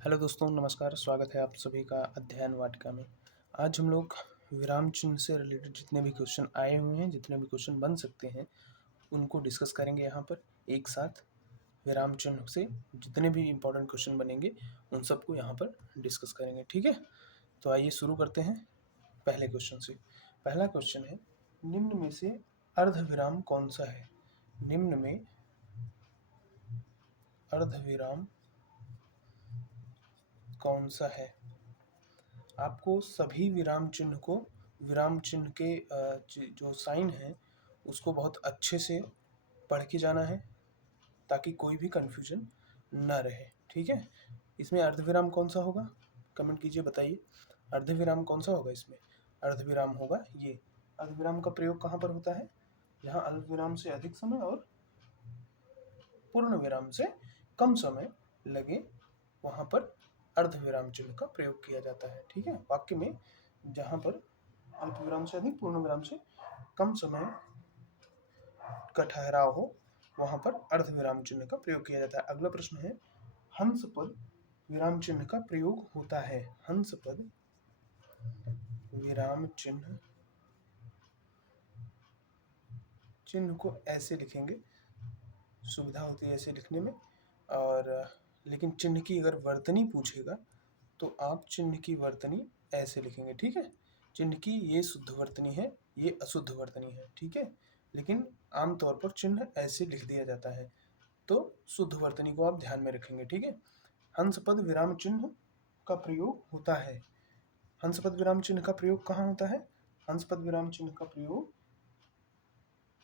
Hello दोस्तों, नमस्कार। स्वागत है आप सभी का अध्ययन वाटिका में। आज हम लोग विराम चिन्ह से रिलेटेड जितने भी क्वेश्चन आए हुए हैं, जितने भी क्वेश्चन बन सकते हैं, उनको डिस्कस करेंगे यहाँ पर एक साथ। विराम चिन्ह से जितने भी इम्पोर्टेंट क्वेश्चन बनेंगे उन सबको यहाँ पर डिस्कस करेंगे, ठीक है। तो आइए शुरू करते हैं पहले क्वेश्चन से। पहला क्वेश्चन है, निम्न में से अर्धविराम कौन सा है? निम्न में अर्धविराम कौन सा है? आपको सभी विराम चिन्ह को, विराम चिन्ह के जो साइन है उसको बहुत अच्छे से पढ़ के जाना है ताकि कोई भी कंफ्यूजन न रहे, ठीक है। इसमें अर्धविराम कौन सा होगा? कमेंट कीजिए, बताइए अर्धविराम कौन सा होगा इसमें। अर्धविराम होगा ये। अर्धविराम का प्रयोग कहाँ पर होता है? जहाँ अल्पविराम से अधिक समय और पूर्ण विराम से कम समय लगे, वहाँ पर अर्धविराम चिन्ह का प्रयोग किया जाता है, ठीक है। वाक्य में जहाँ पर अल्पविराम से अधिक, पूर्ण विराम से कम समय का ठहराव हो, वहाँ पर अर्धविराम चिन्ह का प्रयोग किया जाता है। अगला प्रश्न है, हंस पद विराम चिन्ह का प्रयोग होता है। हंस पद विराम चिन्ह को ऐसे लिखेंगे, सुविधा होती है ऐसे लिखने में। और लेकिन चिन्ह की अगर वर्तनी पूछेगा तो आप चिन्ह की वर्तनी ऐसे लिखेंगे, ठीक है। चिन्ह की ये शुद्ध वर्तनी है, ये अशुद्ध वर्तनी है, ठीक है। लेकिन आमतौर पर चिन्ह ऐसे लिख दिया जाता है, तो शुद्ध वर्तनी को आप ध्यान में रखेंगे, ठीक है। हंसपद विराम चिन्ह का प्रयोग होता है। हंसपद विराम चिन्ह का प्रयोग कहाँ होता है? हंसपद विराम चिन्ह का प्रयोग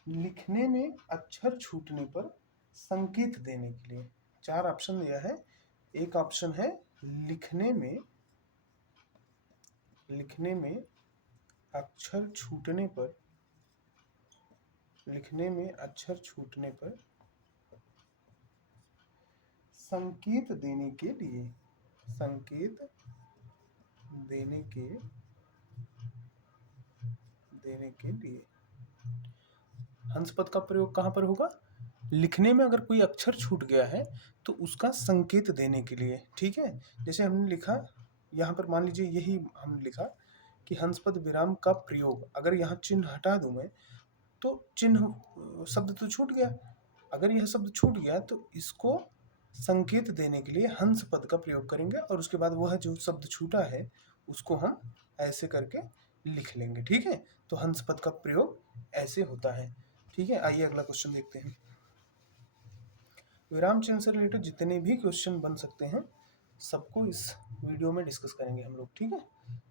लिखने में अक्षर छूटने पर संकेत देने के लिए। 4 ऑप्शन दिया है। एक ऑप्शन है लिखने में अक्षर छूटने पर, लिखने में अक्षर छूटने पर संकेत देने के लिए, संकेत देने के लिए हंसपद का प्रयोग कहाँ पर होगा? लिखने में अगर कोई अक्षर छूट गया है तो उसका संकेत देने के लिए, ठीक है। जैसे हमने लिखा यहाँ पर, मान लीजिए यही हमने लिखा कि हंसपद विराम का प्रयोग, अगर यहाँ चिन्ह हटा दूं मैं तो चिन्ह शब्द तो छूट गया। अगर यह शब्द छूट गया तो इसको संकेत देने के लिए हंस पद का प्रयोग करेंगे और उसके बाद वह जो शब्द छूटा है उसको हम ऐसे करके लिख लेंगे, ठीक है। तो हंस पद का प्रयोग ऐसे होता है, ठीक है। आइए अगला क्वेश्चन देखते हैं। विराम चिन्ह से रिलेटेड जितने भी क्वेश्चन बन सकते हैं सबको इस वीडियो में डिस्कस करेंगे हम लोग, ठीक है।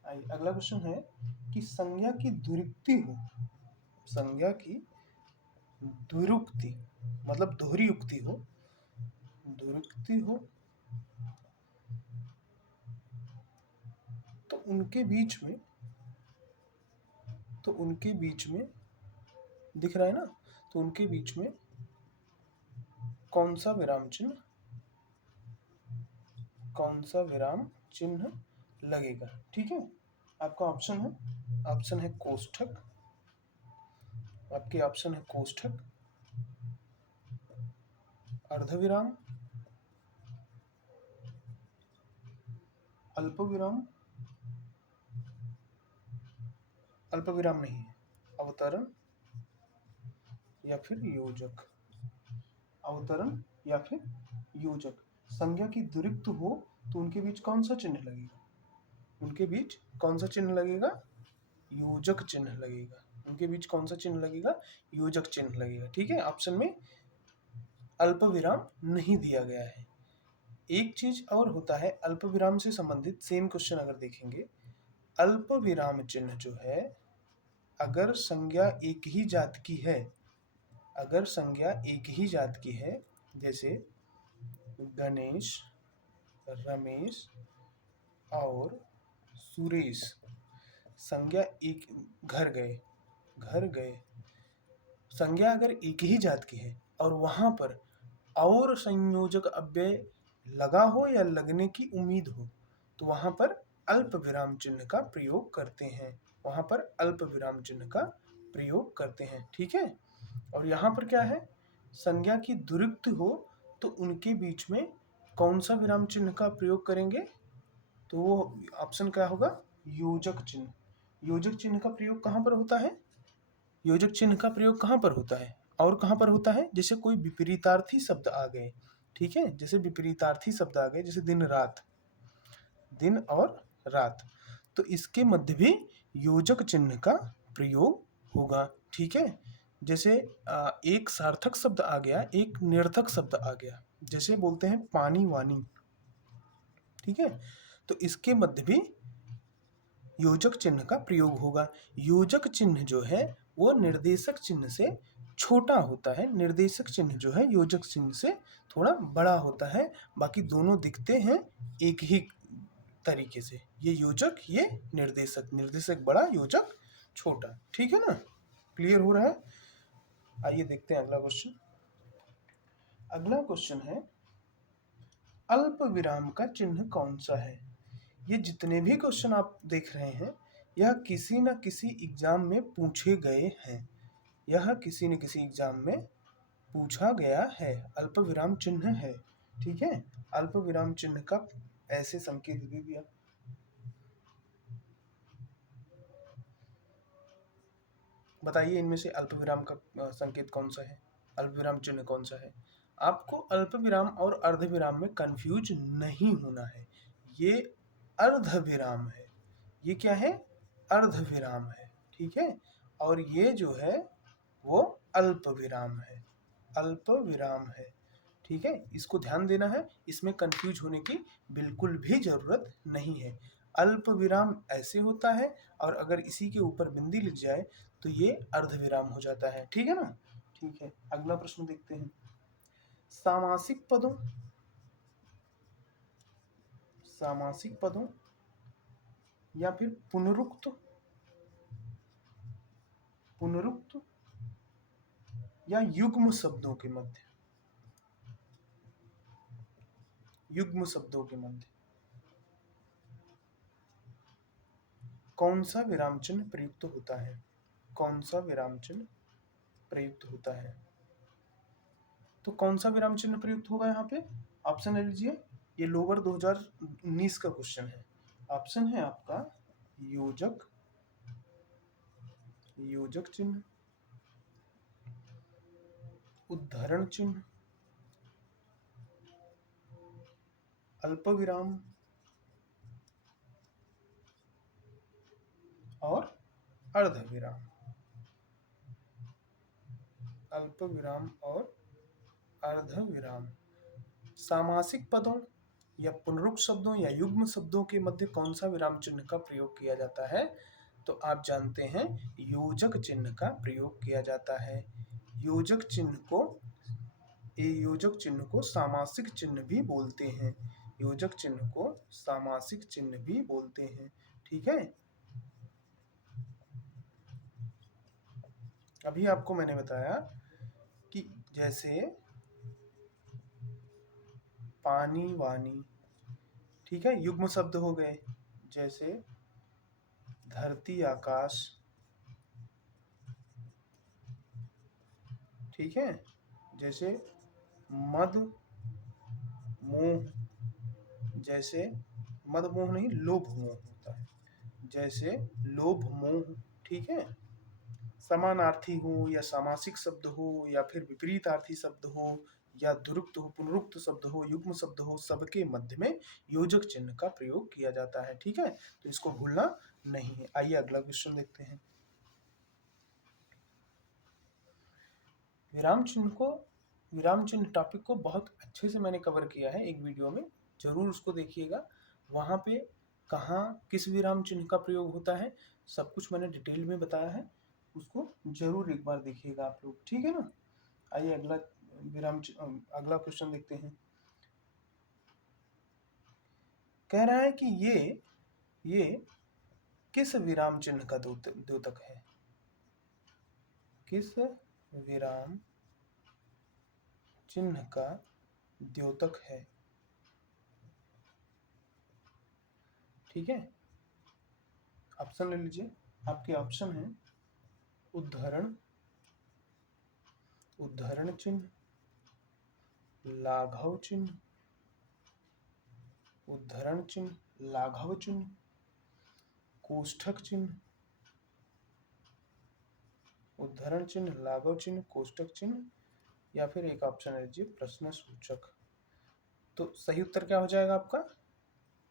आइए अगला क्वेश्चन है कि संज्ञा की द्विरुक्ति हो, संज्ञा की द्विरुक्ति मतलब दोहरी युक्ति हो, द्विरुक्ति हो तो उनके बीच में दिख रहा है ना, तो उनके बीच में कौन सा विराम चिन्ह लगेगा, ठीक है। आपका ऑप्शन है कोष्ठक, आपके ऑप्शन है कोष्ठक, अर्धविराम, अल्पविराम, अल्पविराम नहीं है, अवतरण या फिर योजक। अवतरण या फिर योजक। संज्ञा की द्विरुक्त हो तो उनके बीच कौन सा चिन्ह लगेगा? उनके बीच कौन सा चिन्ह लगेगा? योजक चिन्ह लगेगा। उनके बीच कौन सा चिन्ह लगेगा? योजक चिन्ह लगेगा, ठीक है। ऑप्शन में अल्पविराम नहीं दिया गया है। एक चीज और होता है अल्पविराम से संबंधित, सेम क्वेश्चन अगर देखेंगे, अल्पविराम चिन्ह जो है, अगर संज्ञा एक ही जात की है, अगर संज्ञा एक ही जात की है, जैसे गणेश, रमेश और सुरेश, संज्ञा एक, घर गए, संज्ञा अगर एक ही जात की है और वहां पर और संयोजक अव्यय लगा हो या लगने की उम्मीद हो तो वहां पर अल्प विराम चिन्ह का प्रयोग करते हैं, वहां पर अल्प विराम चिन्ह का प्रयोग करते हैं, ठीक है। और यहाँ पर क्या है? संज्ञा की द्विरुक्ति हो तो उनके बीच में कौन सा विराम चिन्ह का प्रयोग करेंगे? तो वो ऑप्शन क्या होगा? योजक चिन्ह। योजक चिन्ह का प्रयोग कहाँ पर होता है? योजक चिन्ह का प्रयोग कहाँ पर होता है और कहाँ पर होता है? जैसे कोई विपरीतार्थी शब्द आ गए, ठीक है, जैसे विपरीतार्थी शब्द आ गए, जैसे दिन रात, दिन और रात, तो इसके मध्य भी योजक चिन्ह का प्रयोग होगा, ठीक है। जैसे एक सार्थक शब्द आ गया, एक निरर्थक शब्द आ गया, जैसे बोलते हैं पानी वानी, ठीक है, तो इसके मध्य भी योजक चिन्ह का प्रयोग होगा। योजक चिन्ह जो है वो निर्देशक चिन्ह से छोटा होता है, निर्देशक चिन्ह जो है योजक चिन्ह से थोड़ा बड़ा होता है, बाकी दोनों दिखते हैं एक ही तरीके से, ये योजक ये निर्देशक, निर्देशक बड़ा योजक छोटा, ठीक है ना, क्लियर हो रहा है। आइए देखते हैं अगला क्वेश्चन। अगला क्वेश्चन है अल्प विराम का चिन्ह कौन सा है? ये जितने भी क्वेश्चन आप देख रहे हैं यह किसी न किसी एग्जाम में पूछे गए हैं, यह किसी न किसी एग्जाम में पूछा गया है, अल्प विराम चिन्ह है, ठीक है। अल्प विराम चिन्ह का ऐसे संकेत दे दिया, बताइए इनमें से अल्प विराम का संकेत कौन सा है, अल्प विराम चिन्ह कौन सा है? आपको अल्प विराम और अर्ध विराम में कंफ्यूज नहीं होना है, ये अर्ध विराम है, ये क्या है? अर्ध विराम है, ठीक है, और ये जो है वो अल्प विराम है, अल्प विराम है, ठीक है, इसको ध्यान देना है, इसमें कंफ्यूज होने की बिल्कुल भी जरूरत नहीं है। अल्प विराम ऐसे होता है और अगर इसी के ऊपर बिंदी लिख जाए तो ये अर्ध विराम हो जाता है, ठीक है ना। ठीक है, अगला प्रश्न देखते हैं। सामासिक पदों, सामासिक पदों या फिर पुनरुक्त, पुनरुक्त या युग्म शब्दों के मध्य, युग्म शब्दों के मध्य कौन सा विराम चिन्ह प्रयुक्त होता है? कौन सा विराम चिन्ह प्रयुक्त होता है? तो कौन सा विराम चिन्ह प्रयुक्त होगा यहाँ पे? ऑप्शन ले लीजिए, ये लोअर 2019 का क्वेश्चन है। ऑप्शन है आपका योजक, योजक चिन्ह, उद्धरण चिन्ह, अल्प विराम और अर्ध विराम, अल्प विराम और अर्ध विराम। सामासिक पदों या पुनरुक्त शब्दों या युग्म शब्दों के मध्य कौन सा विराम चिन्ह का प्रयोग किया जाता है? तो आप जानते हैं योजक चिन्ह का प्रयोग किया जाता है। योजक चिन्ह को, ये योजक चिन्ह को सामासिक चिन्ह भी बोलते हैं, योजक चिन्ह को सामासिक चिन्ह भी बोलते हैं, ठीक है। अभी आपको मैंने बताया कि जैसे पानी वानी, ठीक है, युग्म शब्द हो गए, जैसे धरती आकाश, ठीक है, जैसे मद मोह, जैसे मद मोह नहीं लोभ मोह होता है, जैसे लोभ मोह, ठीक है। समानार्थी हो या सामासिक शब्द हो या फिर विपरीतार्थी शब्द हो या दुरुक्त हो, पुनरुक्त शब्द हो, युग्म शब्द हो, सबके मध्य में योजक चिन्ह का प्रयोग किया जाता है, ठीक है, तो इसको भूलना नहीं है। आइए अगला क्वेश्चन देखते हैं। विराम चिन्ह को, विराम चिन्ह टॉपिक को बहुत अच्छे से मैंने कवर किया है एक वीडियो में, जरूर उसको देखिएगा, वहां पे कहाँ किस विराम चिन्ह का प्रयोग होता है सब कुछ मैंने डिटेल में बताया है, उसको जरूर एक बार देखिएगा आप लोग, ठीक है ना। आइए अगला अगला क्वेश्चन देखते हैं। कह रहा है कि ये किस विराम चिन्ह का द्योतक है? किस विराम चिन्ह का द्योतक है, ठीक है। ऑप्शन ले लीजिए, आपके ऑप्शन है उद्धरण, उद्धरण चिन्ह, लाघव चिन्ह, उद्धरण चिन्ह, लाघव चिन्ह, कोष्ठक चिन्ह, उद्धरण चिन्ह, लाघव चिन्ह, कोष्ठक चिन्ह, या फिर एक ऑप्शन है जी प्रश्न सूचक। तो सही उत्तर क्या हो जाएगा आपका?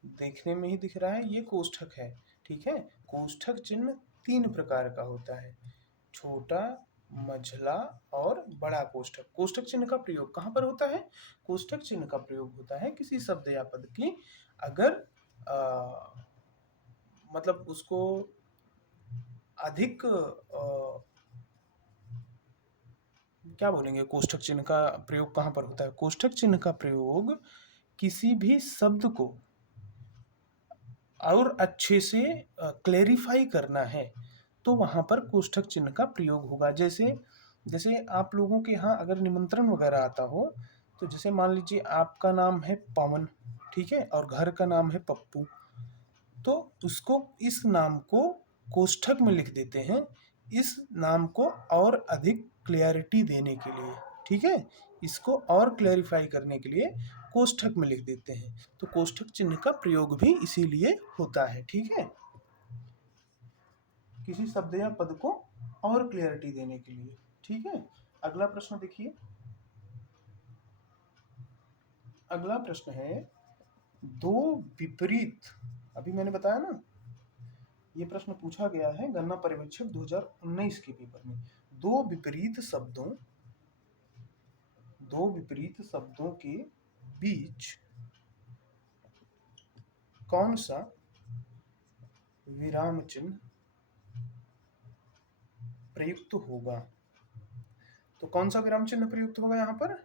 देखने में ही दिख रहा है, ये कोष्ठक है। ठीक है, कोष्ठक चिन्ह 3 प्रकार का होता है, छोटा, मझला और बड़ा कोष्ठक। कोष्ठक चिन्ह का प्रयोग कहाँ पर होता है? कोष्ठक चिन्ह का प्रयोग होता है किसी शब्द या पद की अगर मतलब उसको अधिक क्या बोलेंगे, कोष्ठक चिन्ह का प्रयोग कहाँ पर होता है? कोष्ठक चिन्ह का प्रयोग किसी भी शब्द को और अच्छे से क्लेरिफाई करना है तो वहां पर कोष्ठक चिन्ह का प्रयोग होगा। जैसे जैसे आप लोगों के यहाँ अगर निमंत्रण वगैरह आता हो, तो जैसे मान लीजिए आपका नाम है पवन, ठीक है, और घर का नाम है पप्पू, तो उसको इस नाम को कोष्ठक में लिख देते हैं इस नाम को और अधिक क्लियरिटी देने के लिए। ठीक है, इसको और क्लैरिफाई करने के लिए कोष्ठक में लिख देते हैं। तो कोष्ठक चिन्ह का प्रयोग भी इसीलिए होता है। ठीक है, किसी शब्द या पद को और क्लियरिटी देने के लिए। ठीक है, अगला प्रश्न देखिए। अगला प्रश्न है दो विपरीत, अभी मैंने बताया ना, ये प्रश्न पूछा गया है गणना पर्यवेक्षक 2019 के पेपर में। दो विपरीत शब्दों के बीच कौन सा विराम चिन्ह प्रयुक्त होगा? तो कौन सा विराम चिन्ह प्रयुक्त होगा? यहाँ पर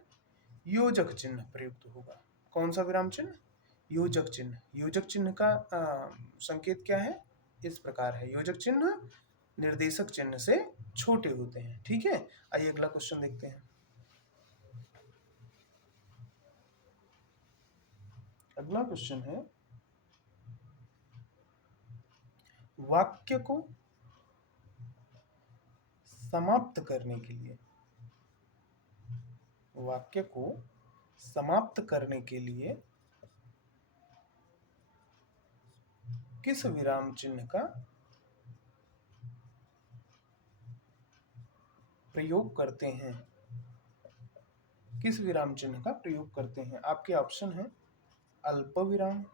योजक चिन्ह प्रयुक्त होगा। कौन सा विराम चिन्ह? योजक चिन्ह। योजक चिन्ह का संकेत क्या है? इस प्रकार है, योजक चिन्ह निर्देशक चिन्ह से छोटे होते हैं। ठीक है, आइए अगला क्वेश्चन देखते हैं। अगला क्वेश्चन है वाक्य को समाप्त करने के लिए, वाक्य को समाप्त करने के लिए किस विराम चिन्ह का प्रयोग करते हैं? किस विराम चिन्ह का प्रयोग करते हैं? आपके ऑप्शन है अल्प विराम,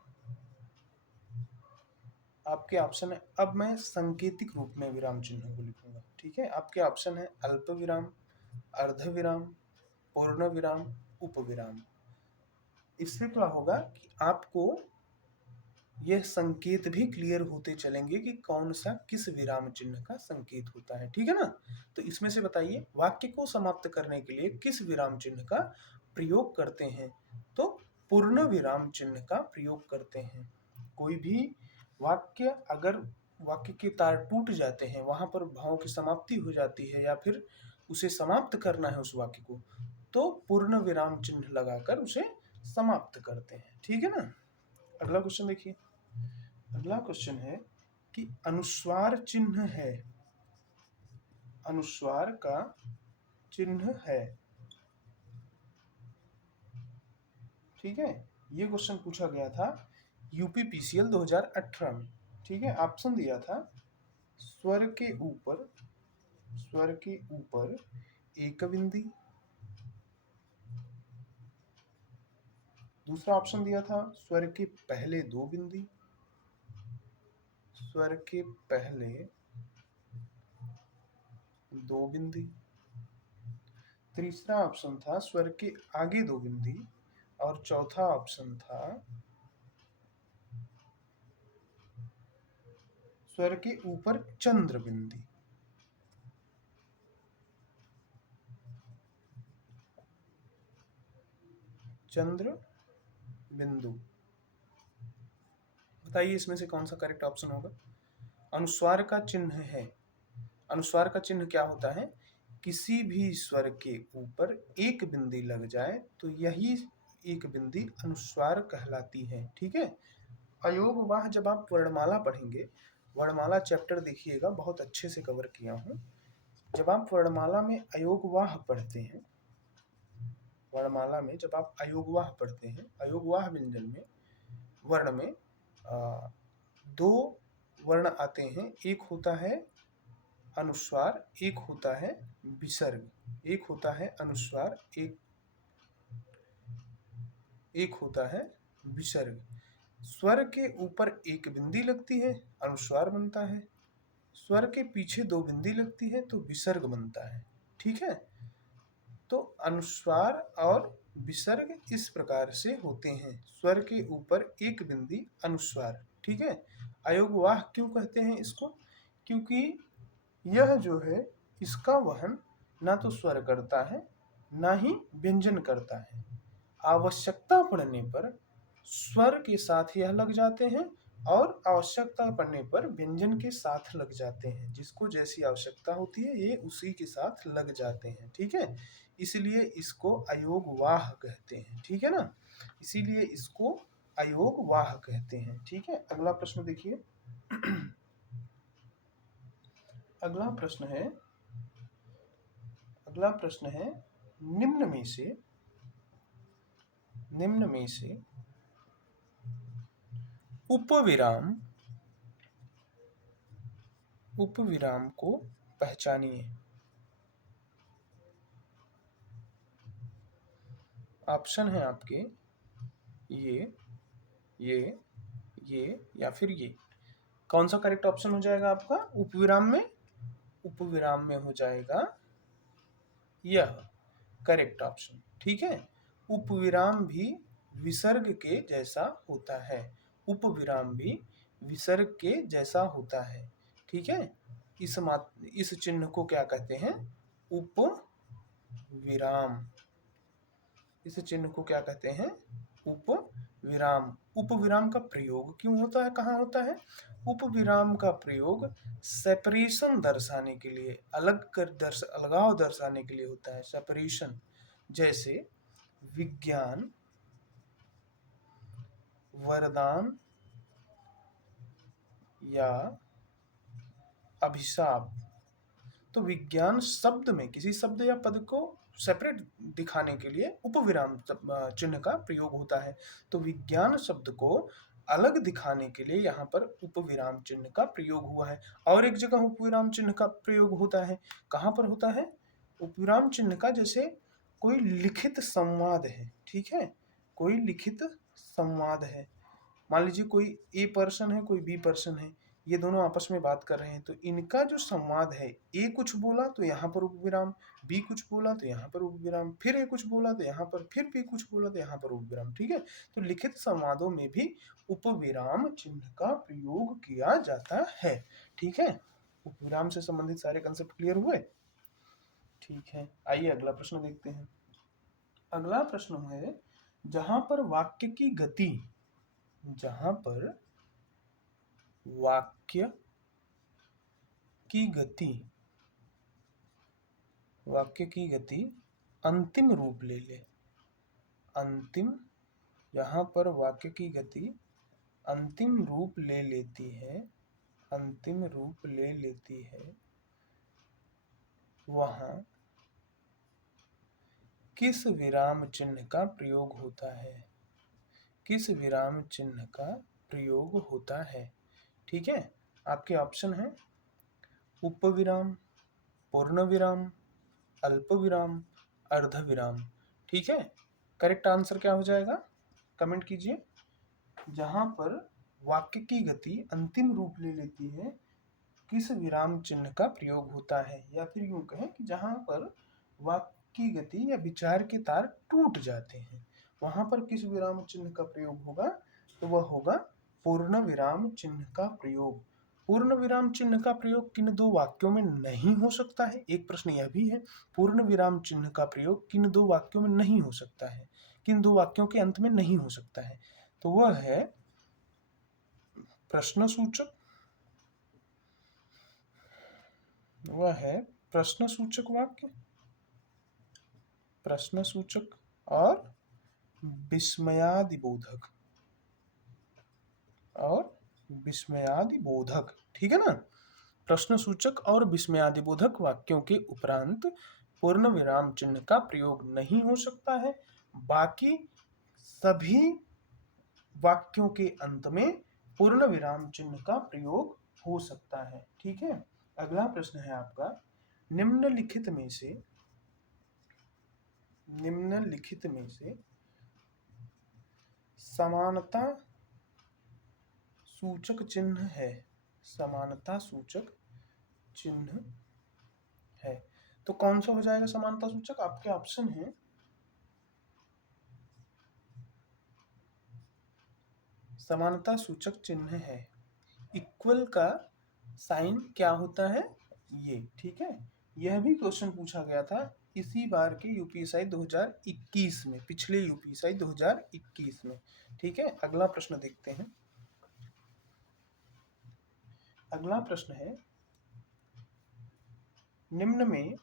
आपके ऑप्शन है, अब मैं सांकेतिक रूप में विराम चिन्ह को लिखूंगा। ठीक है, आपके ऑप्शन है अल्प विराम, अर्ध विराम, पूर्ण विराम, उप विराम। इससे क्या होगा कि आपको यह संकेत भी क्लियर होते चलेंगे कि कौन सा किस विराम चिन्ह का संकेत होता है। ठीक है ना, तो इसमें से बताइए वाक्य को समाप्त करने के लिए किस विराम चिन्ह का प्रयोग करते हैं? तो पूर्ण विराम चिन्ह का प्रयोग करते हैं। कोई भी वाक्य अगर वाक्य के तार टूट जाते हैं, वहां पर भावों की समाप्ति हो जाती है या फिर उसे समाप्त करना है उस वाक्य को, तो पूर्ण विराम चिन्ह लगाकर उसे समाप्त करते हैं। ठीक है ना, अगला क्वेश्चन देखिए। अगला क्वेश्चन है कि अनुस्वार चिन्ह है, अनुस्वार का चिन्ह है। ठीक है, ये क्वेश्चन पूछा गया था यूपीपीसीएल 2018 में। ठीक है, ऑप्शन दिया था स्वर के ऊपर, स्वर के ऊपर एक बिंदी, दूसरा ऑप्शन दिया था स्वर के पहले दो बिंदी, स्वर के पहले दो बिंदी, तीसरा ऑप्शन था स्वर के आगे दो बिंदी, और चौथा ऑप्शन था स्वर के ऊपर चंद्र बिंदी। चंद्र बिंदु, बताइए इसमें से कौन सा करेक्ट ऑप्शन होगा? अनुस्वार का चिन्ह है, अनुस्वार का चिन्ह क्या होता है? किसी भी स्वर के ऊपर एक बिंदी लग जाए तो यही एक बिंदी अनुस्वार कहलाती है। ठीक है, अयोगवाह जब आप वर्णमाला पढ़ेंगे, वर्णमाला चैप्टर देखिएगा, बहुत अच्छे से कवर किया हूँ। जब आप वर्णमाला में अयोगवाह पढ़ते हैं, वर्णमाला में जब आप अयोगवाह पढ़ते हैं, अयोगवाह व्यंजन में वर्ण में दो वर्ण आते हैं, एक होता है अनुस्वार, एक होता है विसर्ग। एक होता है अनुस्वार, एक होता है विसर्ग। स्वर के ऊपर एक बिंदी लगती है, अनुस्वार बनता है। स्वर के पीछे दो बिंदी लगती है तो विसर्ग बनता है। ठीक है, तो अनुस्वार और विसर्ग इस प्रकार से होते हैं। स्वर के ऊपर एक बिंदी अनुस्वार। ठीक है, अयोगवाह क्यों कहते हैं इसको? क्योंकि यह जो है इसका वहन ना तो स्वर करता है ना ही व्यंजन करता है। आवश्यकता पड़ने पर स्वर के साथ यह लग जाते हैं और आवश्यकता पड़ने पर व्यंजन के साथ लग जाते हैं। जिसको जैसी आवश्यकता होती है ये उसी के साथ लग जाते हैं। ठीक है, इसलिए इसको अयोगवाह कहते हैं। ठीक है ना, इसीलिए इसको अयोगवाह कहते हैं। ठीक है, अगला प्रश्न देखिए। अगला प्रश्न है निम्न में से उपविराम को पहचानिए। ऑप्शन है आपके ये या फिर ये। कौन सा करेक्ट ऑप्शन हो जाएगा आपका? उपविराम में हो जाएगा यह करेक्ट ऑप्शन। ठीक है, उपविराम भी विसर्ग के जैसा होता है। उपविराम भी विसर्ग के जैसा होता है। ठीक है, इस चिन्ह को क्या कहते हैं? उपविराम। इस चिन्ह को क्या कहते हैं? उपविराम। उपविराम का प्रयोग क्यों होता है, कहाँ होता है? उपविराम का प्रयोग सेपरेशन दर्शाने के लिए, अलगाव दर्शाने के लिए होता है। सेपरेशन, जैसे विज्ञान, वरदान या अभिशाप। तो विज्ञान शब्द में किसी शब्द या पद को सेपरेट दिखाने के लिए उपविराम चिन्ह का प्रयोग होता है। तो विज्ञान शब्द को अलग दिखाने के लिए यहाँ पर उपविराम चिन्ह का प्रयोग हुआ है। और एक जगह उपविराम चिन्ह का प्रयोग होता है, कहाँ पर होता है? उपविराम चिन्ह का जैसे कोई लिखित संवाद है। ठीक है, कोई लिखित संवाद है। मान लीजिए कोई ए पर्सन है, कोई बी पर्सन है, ये दोनों आपस में बात कर रहे हैं, तो इनका जो संवाद है, ए कुछ बोला तो यहाँ पर उपविराम, बी कुछ बोला तो यहाँ पर उपविराम, फिर ए कुछ बोला तो यहाँ पर, फिर बी कुछ बोला तो यहाँ पर उपविराम। ठीक है, तो लिखित संवादों में भी उपविराम चिन्ह का प्रयोग किया जाता है। ठीक है, उपविराम से संबंधित सारे कंसेप्ट क्लियर हुए? ठीक है, आइए अगला प्रश्न देखते हैं। अगला प्रश्न है, जहां पर वाक्य की गति अंतिम रूप ले ले। यहाँ पर वाक्य की गति अंतिम रूप ले लेती है, वहां किस विराम चिन्ह का प्रयोग होता है? ठीक है, आपके ऑप्शन है उपविराम, पूर्ण विराम, अल्प विराम, अर्ध विराम। ठीक है, करेक्ट आंसर क्या हो जाएगा? कमेंट कीजिए। जहां पर वाक्य की गति अंतिम रूप ले लेती है, किस विराम चिन्ह का प्रयोग होता है? या फिर यूं कहें कि जहां पर वाक्य की गति या विचार के तार टूट जाते हैं, वहां पर किस विराम चिन्ह का प्रयोग होगा? तो वह होगा पूर्ण विराम चिन्ह का प्रयोग। पूर्ण विराम चिन्ह का प्रयोग किन दो वाक्यों में नहीं हो सकता है? एक प्रश्न यह भी है, पूर्ण विराम चिन्ह का प्रयोग किन दो वाक्यों में नहीं हो सकता है, किन दो वाक्यों के अंत में नहीं हो सकता है? तो वह है प्रश्नसूचक, प्रश्नसूचक वाक्य, प्रश्नसूचक और विस्मयादिबोधक। ठीक है ना, प्रश्नसूचक और विस्मयादिबोधक वाक्यों के उपरांत पूर्ण विराम चिन्ह का प्रयोग नहीं हो सकता है। बाकी सभी वाक्यों के अंत में पूर्ण विराम चिन्ह का प्रयोग हो सकता है। ठीक है, अगला प्रश्न है आपका, निम्नलिखित में से समानता सूचक चिन्ह है, समानता सूचक चिन्ह है, तो कौन सा हो जाएगा समानता सूचक? आपके ऑप्शन है समानता सूचक चिन्ह है, इक्वल का साइन क्या होता है? ये। ठीक है, यह भी क्वेश्चन पूछा गया था इसी बार के यूपीएसआई 2021 में, पिछले यूपीएसआई 2021 में। ठीक है, अगला प्रश्न देखते हैं। अगला प्रश्न है, निम्न में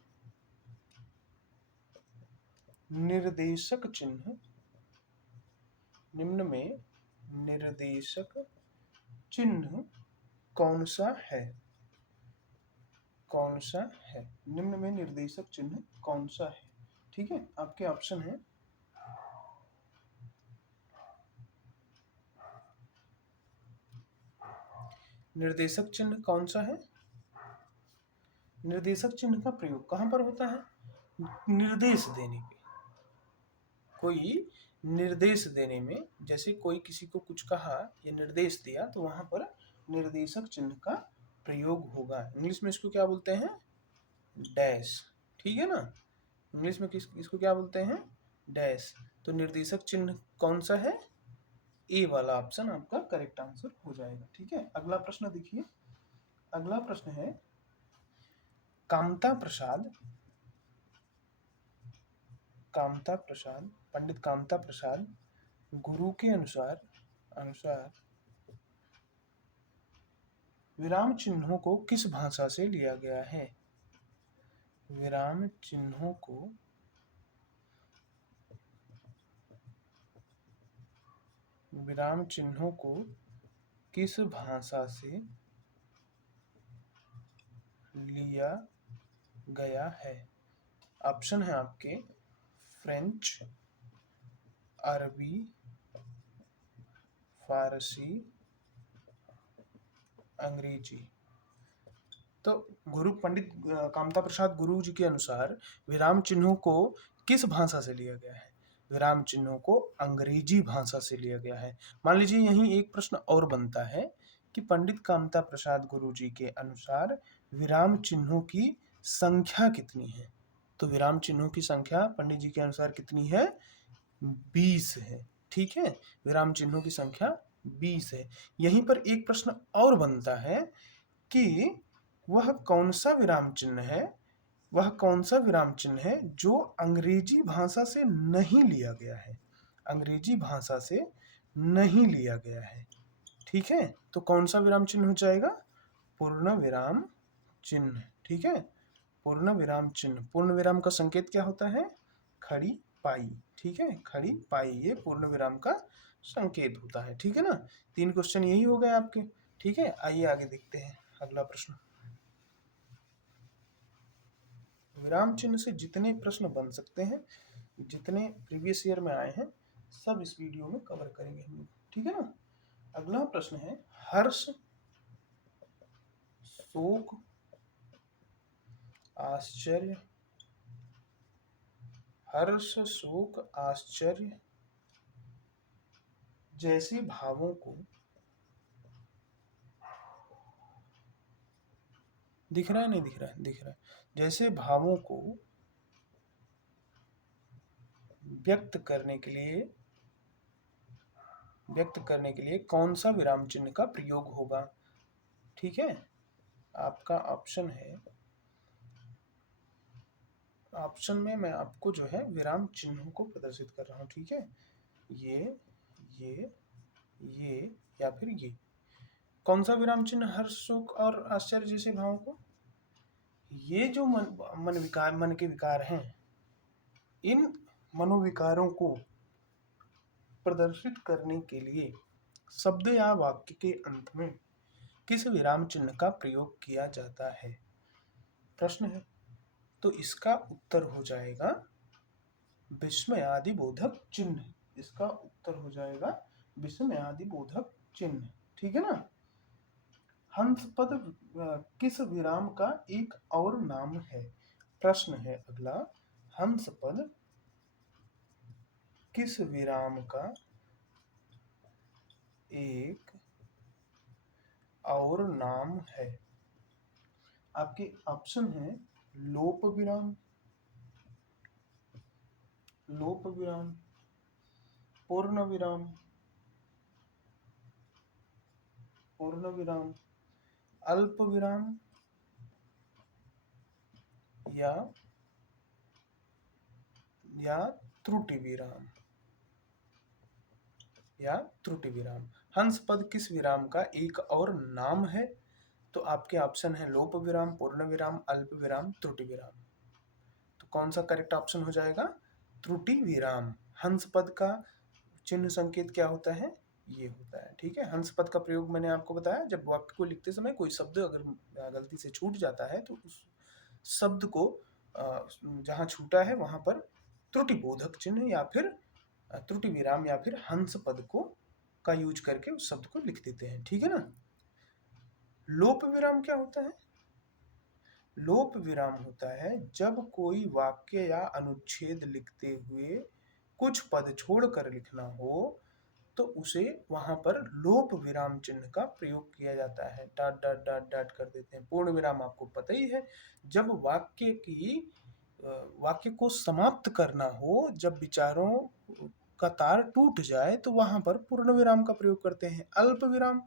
निर्देशक चिन्ह कौन सा है? कौन सा है? निम्न में निर्देशक चिन्ह कौन सा है? ठीक है, आपके ऑप्शन है निर्देशक चिन्ह कौन सा है? निर्देशक चिन्ह का प्रयोग कहां पर होता है? निर्देश देने पे, कोई निर्देश देने में, जैसे कोई किसी को कुछ कहा या निर्देश दिया तो वहां पर निर्देशक चिन्ह का प्रयोग होगा। इंग्लिश में इसको क्या बोलते हैं? डैश। ठीक है ना, इंग्लिश में इसको क्या बोलते हैं? डैश। तो निर्देशक चिन्ह कौन सा है? ए वाला ऑप्शन आपका करेक्ट आंसर हो जाएगा। ठीक है, अगला प्रश्न देखिए। अगला प्रश्न है, कामता प्रसाद पंडित कामता प्रसाद गुरु के अनुसार विराम चिन्हों को किस भाषा से लिया गया है? विराम चिन्हों को किस भाषा से लिया गया है? ऑप्शन है आपके फ्रेंच, अरबी, फारसी, अंग्रेजी। तो पंडित कामता प्रसाद गुरु जी के अनुसार विराम चिन्हों को किस भाषा से लिया गया है? विराम चिन्हों को अंग्रेजी भाषा से लिया गया है। मान लीजिए यहीं एक प्रश्न और बनता है कि पंडित कामता प्रसाद गुरु जी के अनुसार विराम चिन्हों की संख्या कितनी है? तो विराम चिन्हों की संख्या पंडित जी के अनुसार कितनी है? 20 है। ठीक है, विराम चिन्हों की संख्या 20 है। यहीं पर एक प्रश्न और बनता है कि वह कौन सा विराम चिन्ह है जो अंग्रेजी भाषा से नहीं लिया गया है? अंग्रेजी भाषा से नहीं लिया गया है। ठीक है, तो कौन सा विराम चिन्ह हो जाएगा? पूर्ण विराम चिन्ह। ठीक है, पूर्ण विराम चिन्ह। पूर्ण विराम का संकेत क्या होता है? खड़ी पाई। ठीक है, खड़ी पाई ये पूर्ण विराम का संकेत होता है। ठीक है ना, 3 क्वेश्चन यही हो गए आपके। ठीक है, आइए आगे देखते हैं अगला प्रश्न। विराम चिन्ह से जितने प्रश्न बन सकते हैं, जितने प्रीवियस ईयर में आए हैं, सब इस वीडियो में कवर करेंगे हम लोग। ठीक है ना, अगला प्रश्न है, हर्ष, शोक, आश्चर्य, जैसे भावों को दिख रहा है? नहीं दिख रहा है? दिख रहा है। जैसे भावों को व्यक्त करने के लिए कौन सा विराम चिन्ह का प्रयोग होगा? ठीक है, आपका ऑप्शन है, ऑप्शन में मैं आपको जो है विराम चिन्हों को प्रदर्शित कर रहा हूं। ठीक है, ये या फिर ये। कौन सा विराम चिन्ह हर्ष, सुख और आश्चर्य जैसे भावों को? ये जो मन के विकार हैं, इन मनोविकारों को प्रदर्शित करने के लिए शब्द या वाक्य के अंत में किस विराम चिन्ह का प्रयोग किया जाता है? प्रश्न है, तो इसका उत्तर हो जाएगा विस्मयादिबोधक चिन्ह। इसका उत्तर हो जाएगा विस्मयादि बोधक चिन्ह। ठीक है ना। हंस पद किस विराम का एक और नाम है? प्रश्न है अगला, हंस पद किस विराम का एक और नाम है? आपके ऑप्शन है लोप विराम, लोप विराम, पूर्ण विराम, पूर्ण विराम, अल्प विराम या त्रुटि विराम, या त्रुटि विराम। हंस पद किस विराम का एक और नाम है? तो आपके ऑप्शन है लोप विराम, पूर्ण विराम, अल्प विराम, त्रुटि विराम। तो कौन सा करेक्ट ऑप्शन हो जाएगा? त्रुटि विराम। हंस पद का चिन्ह संकेत क्या होता है? ये होता है। ठीक है। हंस पद का प्रयोग मैंने आपको बताया, जब वाक्य को लिखते समय कोई शब्द अगर गलती से छूट जाता है तो उस शब्द को जहां छूटा है वहां पर त्रुटि बोधक चिन्ह या फिर त्रुटि विराम या फिर हंस पद को का यूज करके उस शब्द को लिख देते हैं। ठीक है ना। लोप विराम क्या होता है? लोप विराम होता है जब कोई वाक्य या अनुच्छेद लिखते हुए कुछ पद छोड़कर लिखना हो तो उसे वहां पर लोप विराम चिन्ह का प्रयोग किया जाता है। डॉट डॉट डॉट डॉट कर देते हैं। पूर्ण विराम आपको पता ही है, जब वाक्य को समाप्त करना हो, जब विचारों का तार टूट जाए तो वहां पर पूर्ण विराम का प्रयोग करते हैं। अल्प विराम,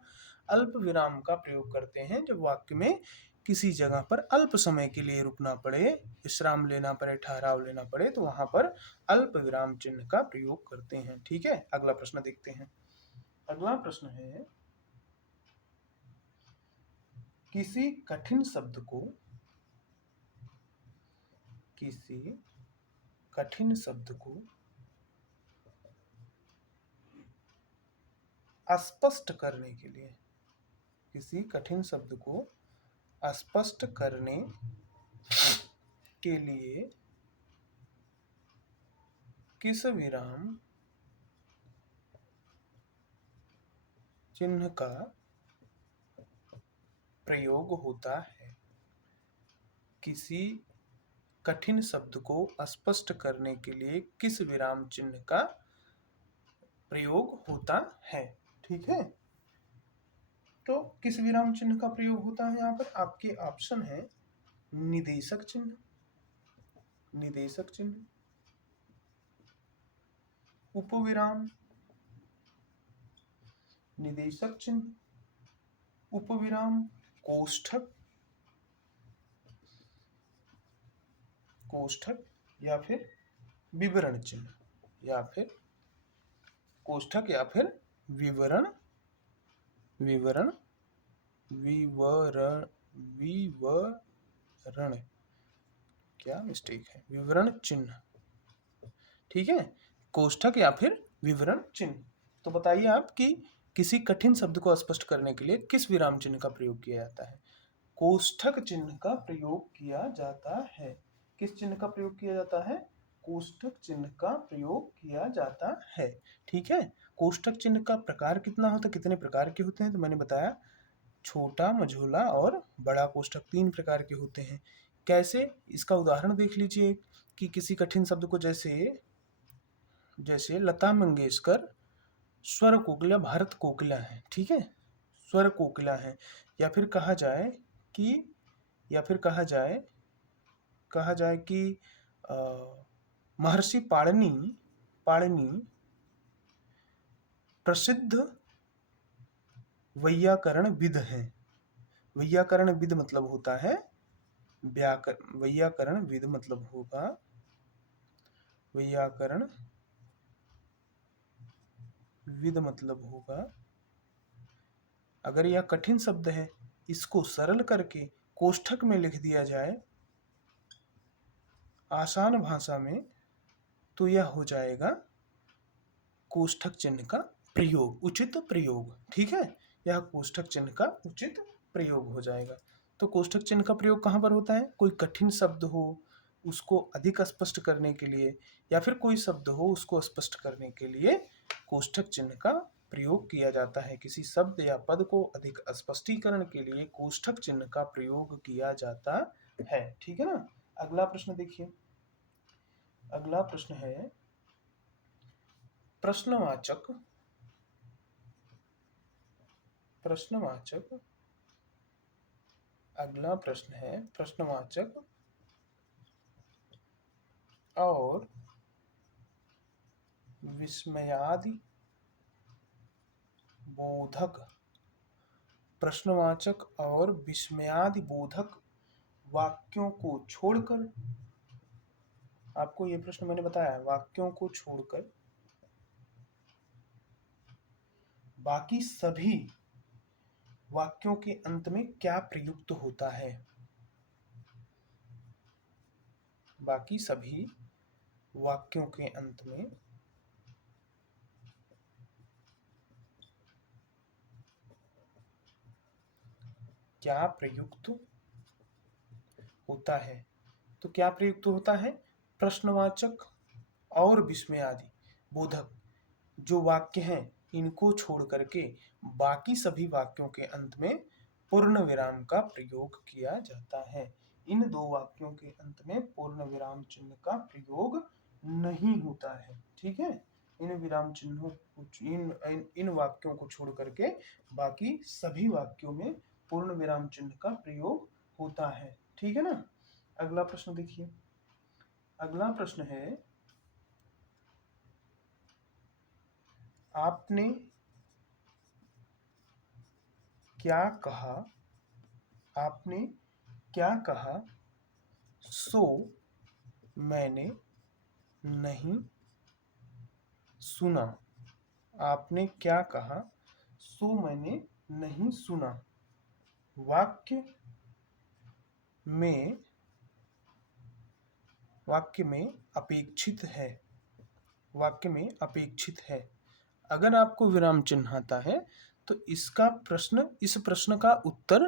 अल्प विराम का प्रयोग करते हैं जब वाक्य में किसी जगह पर अल्प समय के लिए रुकना पड़े, विश्राम लेना पड़े, ठहराव लेना पड़े, तो वहां पर अल्प विराम चिन्ह का प्रयोग करते हैं। ठीक है। अगला प्रश्न देखते हैं। अगला प्रश्न है, किसी कठिन शब्द को, किसी कठिन शब्द को स्पष्ट करने के लिए, किसी कठिन शब्द को स्पष्ट करने के लिए किस विराम चिन्ह का प्रयोग होता है? किसी कठिन शब्द को स्पष्ट करने के लिए किस विराम चिन्ह का प्रयोग होता है? ठीक है। तो किस विराम चिन्ह का प्रयोग होता है? यहाँ पर आपके ऑप्शन है निदेशक चिन्ह, निदेशक चिन्ह, उपविराम, निदेशक चिन्ह, उपविराम, कोष्ठक, कोष्ठक या फिर विवरण चिन्ह, या फिर कोष्ठक या फिर विवरण, विवरण, विवरण, विवरण, क्या मिस्टेक है, विवरण चिन्ह। ठीक है। कोष्ठक या फिर विवरण चिन्ह। तो बताइए आप कि किसी कठिन शब्द को स्पष्ट करने के लिए किस विराम चिन्ह का प्रयोग किया जाता है? कोष्ठक चिन्ह का प्रयोग किया जाता है। किस चिन्ह का प्रयोग किया जाता है? कोष्ठक चिन्ह का प्रयोग किया जाता है। ठीक है। कोष्ठक चिन्ह का प्रकार कितना होता है, कितने प्रकार के होते हैं? तो मैंने बताया छोटा, मझोला और बड़ा कोष्ठक 3 प्रकार के होते हैं। कैसे? इसका उदाहरण देख लीजिए कि किसी कठिन शब्द को जैसे जैसे लता मंगेशकर स्वर कोकिला भारत कोकिला है। ठीक है। स्वर कोकिला है। या फिर कहा जाए कि या फिर कहा जाए कि महर्षि पाणिनि पाणिनि प्रसिद्ध वैयाकरणविद हैं। वैयाकरणविद मतलब होता है व्याकरण, वैयाकरणविद मतलब होगा वैयाकरण विद मतलब होगा, अगर यह कठिन शब्द है इसको सरल करके कोष्ठक में लिख दिया जाए आसान भाषा में तो यह हो जाएगा कोष्ठक चिन्ह का प्रयोग, उचित प्रयोग। ठीक है। यह कोष्ठक चिन्ह का उचित प्रयोग हो जाएगा। तो कोष्ठक चिन्ह का प्रयोग कहाँ पर होता है? कोई कठिन शब्द हो उसको अधिक स्पष्ट करने के लिए, या फिर कोई शब्द हो उसको स्पष्ट करने के लिए कोष्ठक चिन्ह का प्रयोग किया जाता है। किसी शब्द या पद को अधिक स्पष्टीकरण के लिए कोष्ठक चिन्ह का प्रयोग किया जाता है। ठीक है ना। अगला प्रश्न देखिए। अगला प्रश्न है प्रश्नवाचक प्रश्नवाचक अगला प्रश्न है प्रश्नवाचक और विस्मयादि बोधक प्रश्नवाचक और विस्मयादि बोधक वाक्यों को छोड़कर, आपको ये प्रश्न मैंने बताया, वाक्यों को छोड़कर बाकी सभी वाक्यों के अंत में क्या प्रयुक्त होता है? बाकी सभी वाक्यों के अंत में क्या प्रयुक्त होता है? तो क्या प्रयुक्त होता है? प्रश्नवाचक और विस्मयादि बोधक जो वाक्य हैं इनको छोड़ करके बाकी सभी वाक्यों के अंत में पूर्ण विराम का प्रयोग किया जाता है। इन दो वाक्यों के अंत में पूर्ण विराम चिन्ह का प्रयोग नहीं होता है। ठीक है। इन विराम चिन्हों इन वाक्यों को छोड़ करके बाकी सभी वाक्यों में पूर्ण विराम चिन्ह का प्रयोग होता है। ठीक है ना। अगला प्रश्न देखिए। अगला प्रश्न है आपने क्या कहा, आपने क्या कहा सो मैंने नहीं सुना। आपने क्या कहा सो मैंने नहीं सुना। वाक्य में वाक्य में अपेक्षित है। वाक्य में अपेक्षित है। अगर आपको विराम चिन्ह आता है तो इस प्रश्न का उत्तर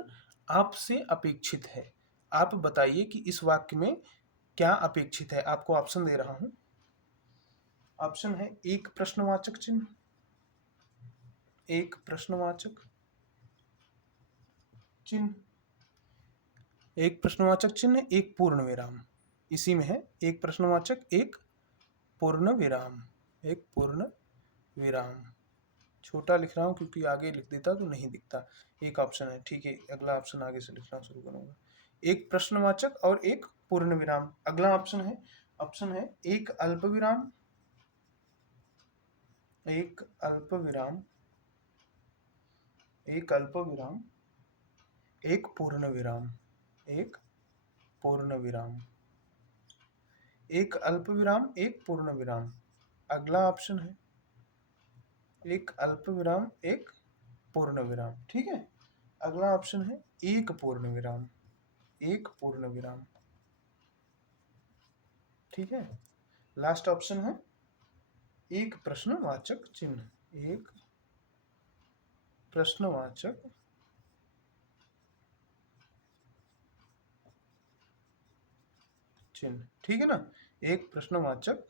आपसे अपेक्षित है। आप बताइए कि इस वाक्य में क्या अपेक्षित है। आपको ऑप्शन दे रहा हूं। ऑप्शन है एक प्रश्नवाचक चिन्ह, एक प्रश्नवाचक चिन्ह, एक प्रश्नवाचक चिन्ह, एक पूर्ण विराम। इसी में है एक प्रश्नवाचक, एक पूर्ण विराम, एक पूर्ण विराम। छोटा लिख रहा हूं क्योंकि आगे लिख देता तो नहीं दिखता। एक ऑप्शन है। ठीक है। अगला ऑप्शन आगे से लिखना शुरू करूंगा। एक प्रश्नवाचक और एक पूर्ण विराम। अगला ऑप्शन है एक अल्प विराम, एक अल्प विराम, एक अल्प विराम, एक पूर्ण विराम, एक पूर्ण विराम, एक अल्प विराम, एक पूर्ण विराम। अगला ऑप्शन है एक अल्प विराम, एक पूर्ण विराम। ठीक है। अगला ऑप्शन है एक पूर्ण विराम, एक पूर्ण विराम। ठीक है। लास्ट ऑप्शन है एक प्रश्नवाचक चिन्ह, एक प्रश्नवाचक चिन्ह। ठीक है ना। एक प्रश्नवाचक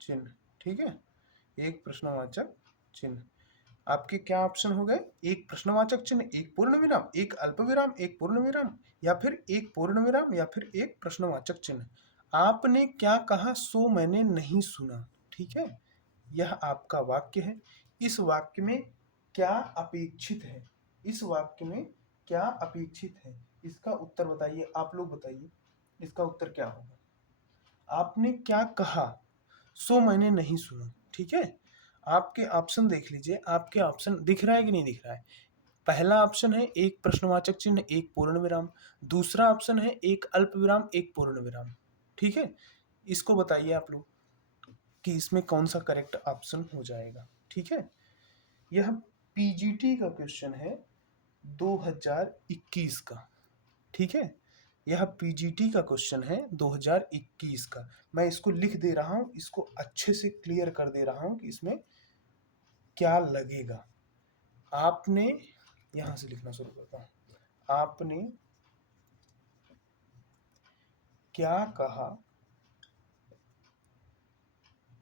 चिन्ह। ठीक है। एक प्रश्नवाचक चिन्ह। आपके क्या ऑप्शन हो गए? एक प्रश्नवाचक चिन्ह, एक पूर्ण विराम, एक अल्प विराम, एक पूर्ण विराम, या फिर एक पूर्ण विराम, या फिर एक प्रश्नवाचक चिन्ह। आपने क्या कहा सो मैंने नहीं सुना। ठीक है। यह आपका वाक्य है। इस वाक्य में क्या अपेक्षित है? इस वाक्य में क्या अपेक्षित है? इसका उत्तर बताइए। आप लोग बताइए इसका उत्तर क्या होगा। आपने क्या कहा सो मैंने नहीं सुना। ठीक है। आपके ऑप्शन देख लीजिए। आपके ऑप्शन दिख रहा है कि नहीं दिख रहा है? पहला ऑप्शन है एक प्रश्नवाचक चिन्ह, एक पूर्ण विराम। दूसरा ऑप्शन है एक अल्प विराम, एक पूर्ण विराम। ठीक है। इसको बताइए आप लोग कि इसमें कौन सा करेक्ट ऑप्शन हो जाएगा। ठीक है। यह पीजीटी का क्वेश्चन है 2021 का। ठीक है। यह पीजीटी का क्वेश्चन है 2021 का। मैं इसको लिख दे रहा हूं, इसको अच्छे से क्लियर कर दे रहा हूं कि इसमें क्या लगेगा। आपने, यहां से लिखना शुरू करता हूं। आपने क्या कहा,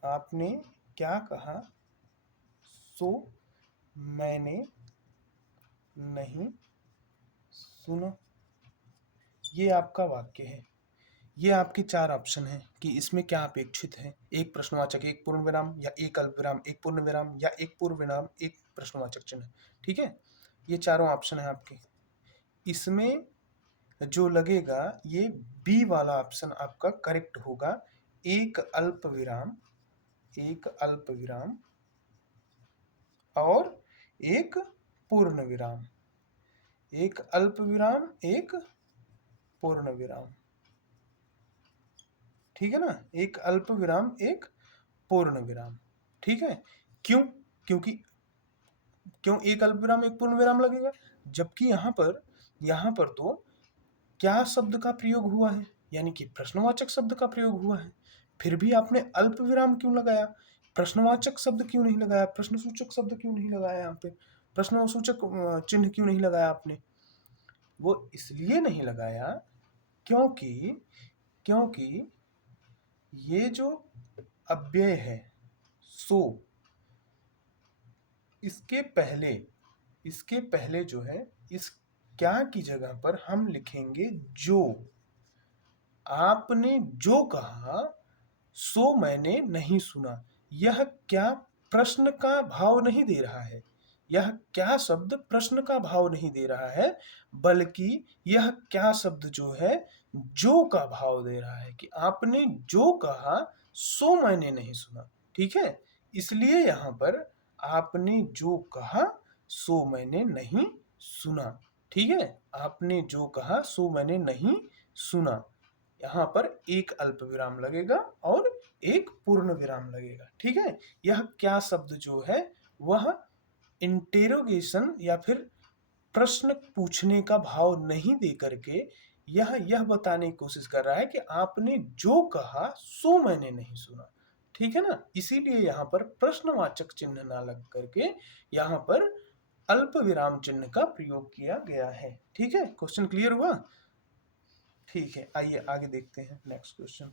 आपने क्या कहा सो मैंने नहीं सुना। ये आपका वाक्य है। ये आपके चार ऑप्शन हैं कि इसमें क्या अपेक्षित है। एक प्रश्नवाचक, एक पूर्ण विराम, या एक अल्पविराम, एक पूर्ण विराम, या एक पूर्ण विराम एक प्रश्नवाचक चिन्ह। ठीक है, ये चारों ऑप्शन है आपके। इसमें जो लगेगा ये बी वाला ऑप्शन आपका करेक्ट होगा। एक अल्प विराम, एक अल्प विराम और एक पूर्ण विराम। एक अल्प विराम, एक पूर्ण विराम। ठीक है ना, एक अल्प विराम, एक पूर्ण विराम। ठीक है, क्यों? क्योंकि क्यों एक अल्प विराम एक पूर्ण विराम लगेगा? जबकि यहां पर तो क्या शब्द का प्रयोग हुआ है, यानी कि प्रश्नवाचक शब्द का प्रयोग हुआ है। फिर भी आपने अल्प विराम क्यों लगाया? प्रश्नवाचक शब्द क्यों नहीं लगाया? प्रश्नसूचक शब्द क्यों नहीं लगाया? यहाँ पे प्रश्नसूचक चिन्ह क्यों नहीं लगाया आपने? वो इसलिए नहीं लगाया क्योंकि क्योंकि ये जो अव्यय है सो, इसके पहले जो है, इस क्या की जगह पर हम लिखेंगे जो। आपने जो कहा सो मैंने नहीं सुना। यह क्या प्रश्न का भाव नहीं दे रहा है। यह क्या शब्द प्रश्न का भाव नहीं दे रहा है, बल्कि यह क्या शब्द जो है जो का भाव दे रहा है कि आपने जो कहा सो मैंने नहीं सुना। ठीक है, इसलिए यहां पर आपने जो कहा सो मैंने नहीं सुना। ठीक है, आपने जो कहा सो मैंने नहीं सुना। यहाँ पर एक अल्प विराम लगेगा और एक पूर्ण विराम लगेगा। ठीक है, यह क्या शब्द जो है वह इंटेरोगेशन या फिर प्रश्न पूछने का भाव नहीं दे करके यह बताने की कोशिश कर रहा है कि आपने जो कहा सो मैंने नहीं सुना। ठीक है ना, इसीलिए यहाँ पर प्रश्नवाचक चिन्ह ना लग करके यहाँ पर अल्प विराम चिन्ह का प्रयोग किया गया है। ठीक है, क्वेश्चन क्लियर हुआ? ठीक है, आइए आगे देखते हैं नेक्स्ट क्वेश्चन।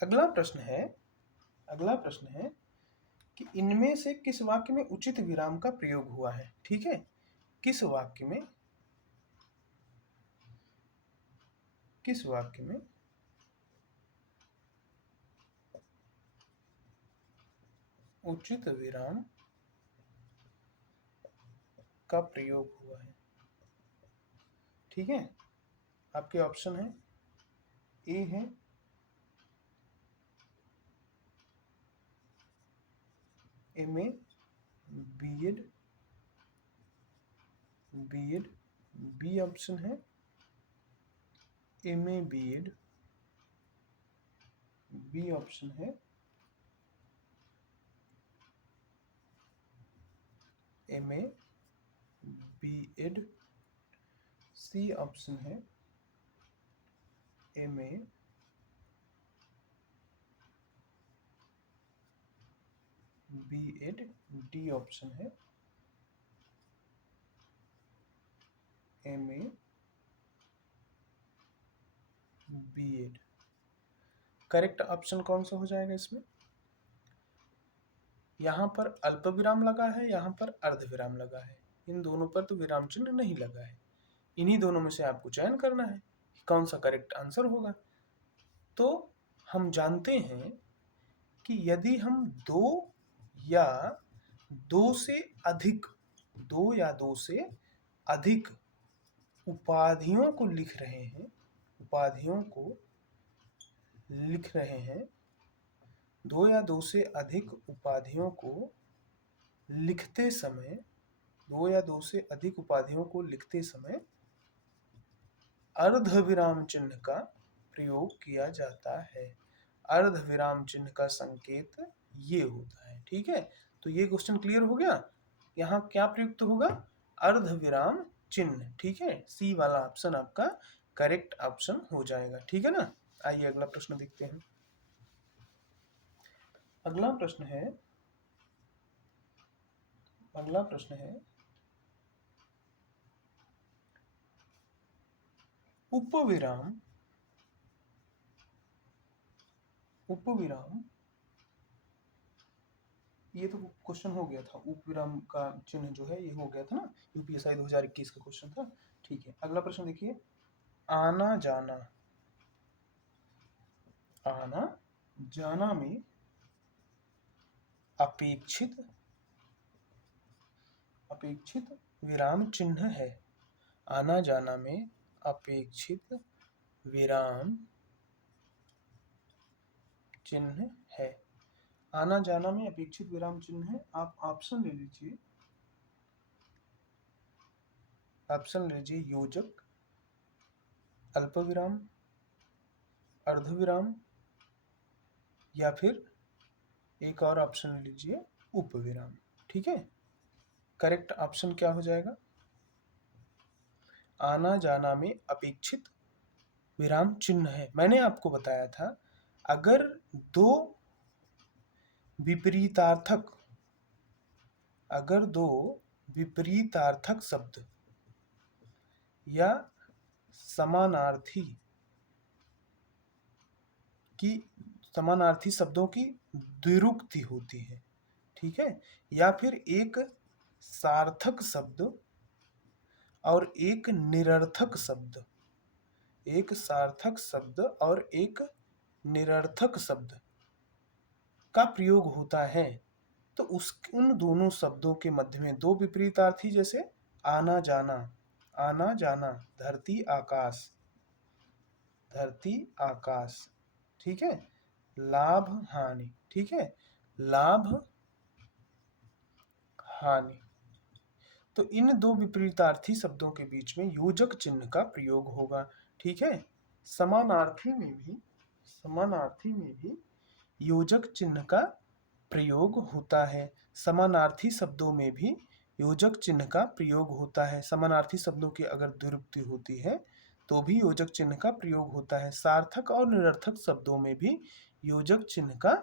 अगला प्रश्न है कि इनमें से किस वाक्य में उचित विराम का प्रयोग हुआ है। ठीक है, किस वाक्य में उचित विराम का प्रयोग हुआ है। ठीक है, आपके ऑप्शन है, ए है M A, BEd, B option है M A BEd, B option है M A BEd, C option है M A BEd, D option है M A BEd. Correct option कौन सा हो जाएगा इसमें? यहाँ पर अल्प विराम लगा है, यहाँ पर अर्ध विराम लगा है। इन दोनों पर तो विराम चिन्ह नहीं लगा है। इन्हीं दोनों में से आपको चयन करना है कि कौन सा करेक्ट आंसर होगा। तो हम जानते हैं कि यदि हम या दो या दो से अधिक उपाधियों को लिख रहे हैं, दो या दो से अधिक उपाधियों को लिखते समय अर्धविराम चिन्ह का प्रयोग किया जाता है। अर्धविराम चिन्ह का संकेत ये होता है। ठीक है, तो ये क्वेश्चन क्लियर हो गया। यहाँ क्या प्रयुक्त होगा? अर्धविराम चिन्ह। ठीक है, सी वाला ऑप्शन आपका करेक्ट ऑप्शन हो जाएगा। ठीक है ना, आइए अगला प्रश्न देखते हैं। अगला प्रश्न है उपविराम ये तो क्वेश्चन हो गया था, उप विराम का चिन्ह जो है ये हो गया था ना, यूपीएसआई 2021 का क्वेश्चन था। ठीक है, अगला प्रश्न देखिए, आना जाना, आना जाना में अपेक्षित अपेक्षित विराम चिन्ह है। आना जाना में अपेक्षित विराम चिन्ह है। आना जाना में अपेक्षित विराम चिन्ह है। आप ऑप्शन ले लीजिए, ऑप्शन लीजिए, योजक, अल्पविराम, अर्धविराम, या फिर एक और ऑप्शन ले लीजिए, उपविराम। ठीक है, करेक्ट ऑप्शन क्या हो जाएगा? आना जाना में अपेक्षित विराम चिन्ह है। मैंने आपको बताया था, अगर दो विपरीतार्थक अगर दो विपरीतार्थक शब्द या समानार्थी शब्दों की द्विरुक्ति होती है, ठीक है, या फिर एक सार्थक शब्द और एक निरर्थक शब्द, एक सार्थक शब्द और एक निरर्थक शब्द का प्रयोग होता है, तो उन दोनों शब्दों के मध्य में दो विपरीतार्थी, जैसे आना जाना, आना जाना, धरती आकाश, धरती आकाश, ठीक है, लाभ हानि, ठीक है, लाभ हानि, तो इन दो विपरीतार्थी शब्दों के बीच में योजक चिन्ह का प्रयोग होगा। ठीक है, समानार्थी में भी योजक चिन्ह का प्रयोग होता है। समानार्थी शब्दों में भी योजक चिन्ह का प्रयोग होता है। समानार्थी शब्दों की अगर द्विरुक्ति होती है तो भी योजक चिन्ह का प्रयोग होता है। सार्थक और निरर्थक शब्दों में भी योजक चिन्ह का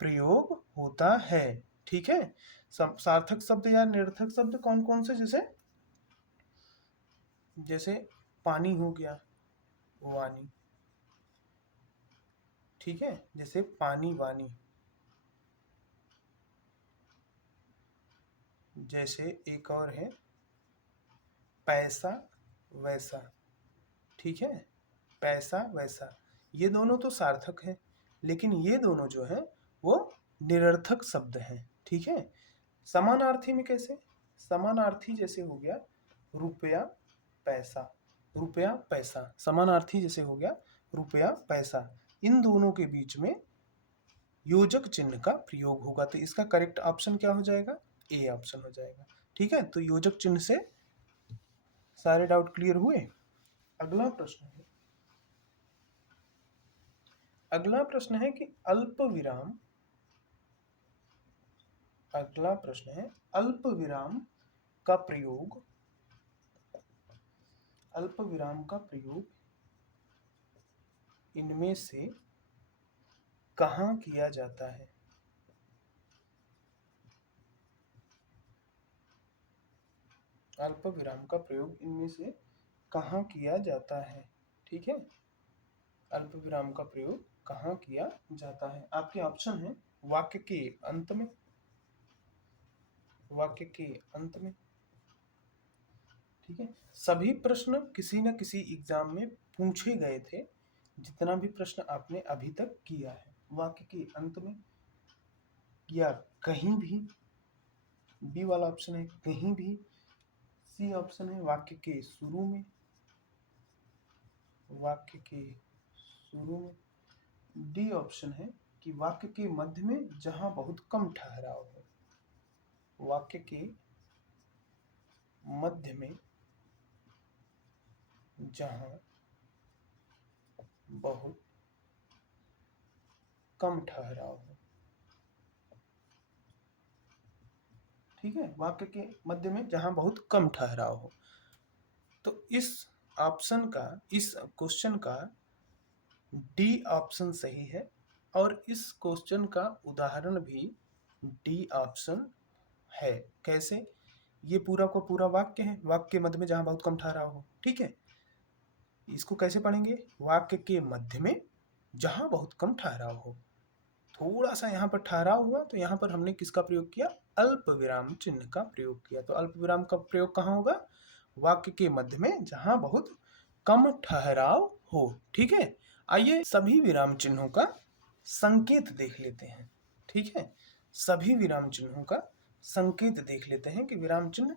प्रयोग होता है। ठीक है, सार्थक शब्द या निरर्थक शब्द कौन कौन से? जैसे पानी हो गया, वानी, ठीक है, जैसे पानी वानी, जैसे एक और है पैसा वैसा, ठीक है, पैसा वैसा, ये दोनों तो सार्थक है, लेकिन ये दोनों जो है वो निरर्थक शब्द हैं। ठीक है, समानार्थी में कैसे? समानार्थी जैसे हो गया रुपया पैसा, रुपया पैसा, समानार्थी जैसे हो गया रुपया पैसा, इन दोनों के बीच में योजक चिन्ह का प्रयोग होगा। तो इसका करेक्ट ऑप्शन क्या हो जाएगा? ए ऑप्शन हो जाएगा। ठीक है, तो योजक चिन्ह से सारे डाउट क्लियर हुए। अगला प्रश्न है, अगला प्रश्न है कि अल्प विराम, अगला प्रश्न है अल्प विराम का प्रयोग, अल्प विराम का प्रयोग इनमें से कहाँ किया जाता है? अल्प विराम का प्रयोग इनमें से कहाँ किया जाता है? ठीक है, अल्प विराम का प्रयोग कहाँ किया जाता है? आपके ऑप्शन है वाक्य के अंत में, वाक्य के अंत में, ठीक है। सभी प्रश्न किसी न किसी एग्जाम में पूछे गए थे, जितना भी प्रश्न आपने अभी तक किया है, वाक्य के अंत में या कहीं भी, बी वाला ऑप्शन है कहीं भी, सी ऑप्शन है वाक्य के शुरू में, वाक्य के शुरू में, डी ऑप्शन है कि वाक्य के मध्य में जहां बहुत कम ठहराव हो, वाक्य के मध्य में जहां बहुत कम ठहराव हो। ठीक है, वाक्य के मध्य में जहां बहुत कम ठहराव हो। तो इस ऑप्शन का, इस क्वेश्चन का डी ऑप्शन सही है, और इस क्वेश्चन का उदाहरण भी डी ऑप्शन है। कैसे? ये पूरा का पूरा वाक्य है, वाक्य के मध्य में जहां बहुत कम ठहराव हो। ठीक है, इसको कैसे पढ़ेंगे? वाक्य के मध्य में जहां बहुत कम ठहराव हो। थोड़ा सा यहाँ पर ठहराव हुआ, तो यहाँ पर हमने किसका प्रयोग किया, अल्प विराम चिन्ह का प्रयोग किया। तो अल्प विराम का प्रयोग कहाँ होगा, वाक्य के मध्य में, जहां बहुत कम ठहराव हो। ठीक है, आइए सभी विराम चिन्हों का संकेत देख लेते हैं। ठीक है, सभी विराम चिन्हों का संकेत देख लेते हैं कि विराम चिन्ह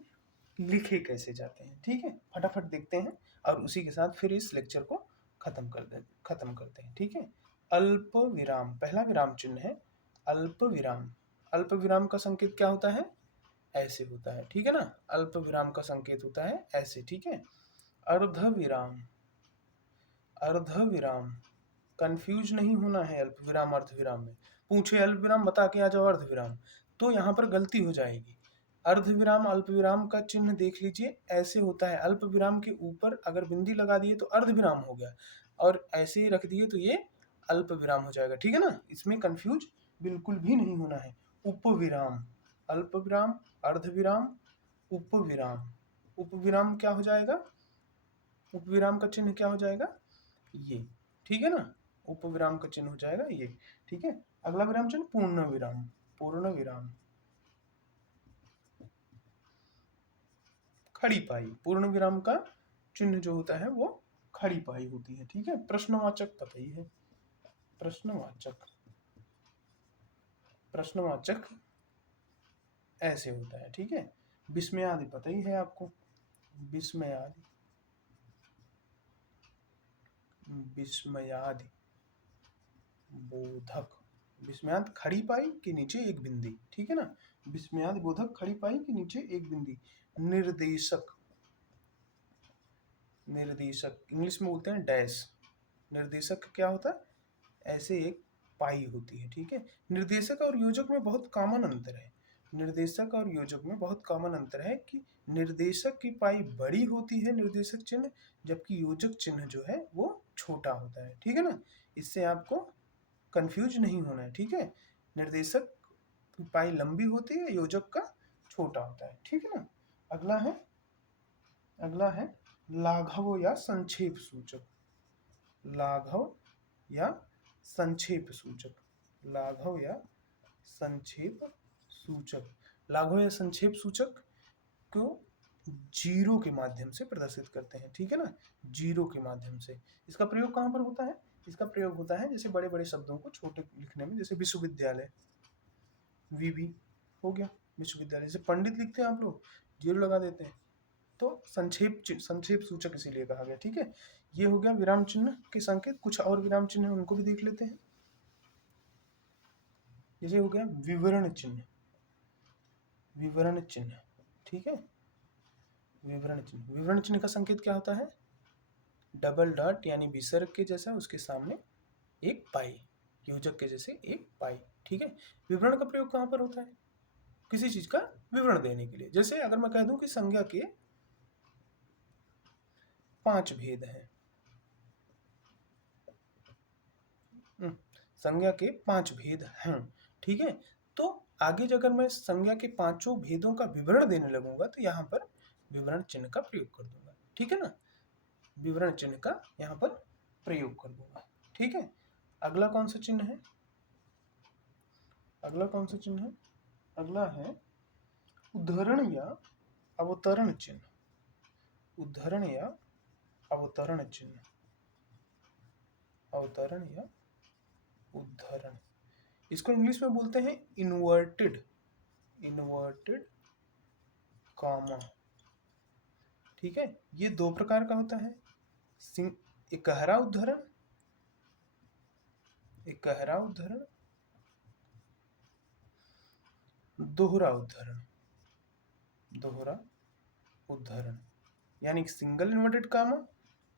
लिखे कैसे जाते हैं। ठीक है, फटाफट देखते हैं और उसी के साथ फिर इस लेक्चर को खत्म करते हैं। ठीक है, अल्प विराम, पहला विराम चिन्ह है अल्प विराम। अल्प विराम का संकेत क्या होता है, ऐसे होता है। ठीक है ना, अल्प विराम का संकेत होता है ऐसे। ठीक है, अर्ध विराम, अर्ध विराम, कंफ्यूज नहीं होना है अल्प विराम अर्ध विराम में। पूछे अल्प विराम बता के आ जाओ अर्ध विराम, तो यहाँ पर गलती हो जाएगी। अर्ध विराम अल्प विराम का चिन्ह देख लीजिए, ऐसे होता है। अल्प विराम के ऊपर अगर बिंदी लगा दिए तो अर्ध विराम हो गया, और ऐसे ही रख दिए तो ये अल्प विराम हो जाएगा। ठीक है ना, इसमें कंफ्यूज बिल्कुल भी नहीं होना है। उपविराम, अल्प विराम, अर्ध विराम, उपविराम। उपविराम क्या हो जाएगा, उपविराम का चिन्ह क्या हो जाएगा, ये। ठीक है ना, उपविराम का चिन्ह हो जाएगा ये। ठीक है, अगला विराम चिन्ह पूर्ण विराम, पूर्ण विराम, खड़ी पाई। पूर्ण विराम का चिन्ह जो होता है वो खड़ी पाई होती है। ठीक है, प्रश्नवाचक पता ही है, प्रश्नवाचक, प्रश्नवाचक ऐसे होता है। ठीक है, विस्मयादि पता ही है आपको, विस्मयादि, विस्मयादि बोधक, विस्मयाद खड़ी पाई के नीचे एक बिंदी। ठीक है ना, विस्मयाद बोधक खड़ी पाई के नीचे एक बिंदी। निर्देशक, निर्देशक इंग्लिश में बोलते हैं डैश। निर्देशक क्या होता है, ऐसे एक पाई होती है। ठीक है, निर्देशक और योजक में बहुत कॉमन अंतर है। निर्देशक और योजक में बहुत कॉमन अंतर है कि निर्देशक की पाई बड़ी होती है, निर्देशक चिन्ह, जबकि योजक चिन्ह जो है वो छोटा होता है। ठीक है ना, इससे आपको कंफ्यूज नहीं होना है। ठीक है, निर्देशक की पाई लंबी होती है, योजक का छोटा होता है। ठीक है ना, अगला है, अगला है लाघव या संक्षेप सूचक, लाघव या संक्षेप सूचक, लाघव या संक्षेप सूचक। लाघव या संक्षेप सूचक को जीरो के माध्यम से प्रदर्शित करते हैं। ठीक है ना, जीरो के माध्यम से। इसका प्रयोग कहाँ पर होता है, इसका प्रयोग होता है जैसे बड़े बड़े शब्दों को छोटे लिखने में, जैसे विश्वविद्यालय, वीवी हो गया विश्वविद्यालय। जैसे पंडित लिखते हैं आप लोग, जीरो लगा देते हैं, तो संक्षेप सूचक इसीलिए कहा गया। ठीक है, ये हो गया विराम चिन्ह के संकेत। कुछ और विराम चिन्ह है उनको भी देख लेते हैं। जैसे हो गया विवरण चिन्ह, विवरण चिन्ह। ठीक है, विवरण चिन्ह, विवरण चिन्ह का संकेत क्या होता है, डबल डॉट यानी विसर्ग के जैसा, उसके सामने एक पाई, योजक के जैसे एक पाई। ठीक है, विवरण का प्रयोग कहाँ पर होता है, किसी चीज का विवरण देने के लिए। जैसे अगर मैं कह दूं कि संज्ञा के 5 भेद हैं, संज्ञा के 5 भेद हैं। ठीक है, तो आगे अगर मैं संज्ञा के 5 भेदों का विवरण देने लगूंगा तो यहाँ पर विवरण चिन्ह का प्रयोग कर दूंगा। ठीक है ना, विवरण चिन्ह का यहाँ पर प्रयोग कर दूंगा। ठीक है, अगला कौन सा चिन्ह है, अगला कौन सा चिन्ह है, अगला है उद्धरण या अवतरण चिन्ह, उद्धरण या अवतरण चिन्ह, अवतरण या उद्धरण। इसको इंग्लिश में बोलते हैं इन्वर्टेड, इन्वर्टेड कॉमा। ठीक है, ये 2 प्रकार का होता है, एकहरा उद्धरण, एकहरा उद्धरण, दोहरा उद्धरण, दोहरा उद्धरण, यानी सिंगल इन्वर्टेड कामा